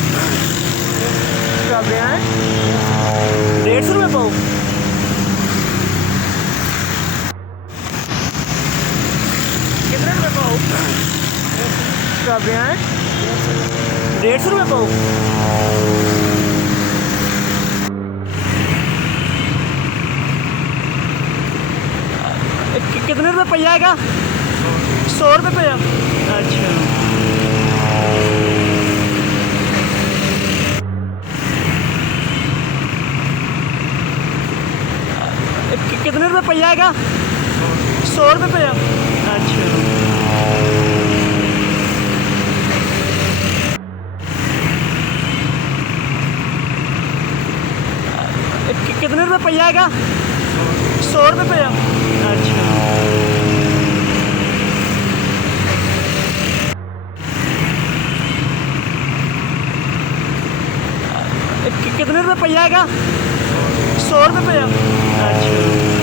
पाओ चल रहे हैं 150 रुपये पाओ। कितने रुपये पाओ चल रहे हैं 150 रुपये पाओ। कितने रुपये पहिया आएगा 100 रुपये पहिया। अच्छा कितने रुपये पहिया आएगा 100 रुपये पहिया। अच्छा कितने रुपये पहिया आएगा 100 रुपये पहिया। अच्छा कितने रुपये पहिया आएगा 100 रुपये पहिया। अच्छा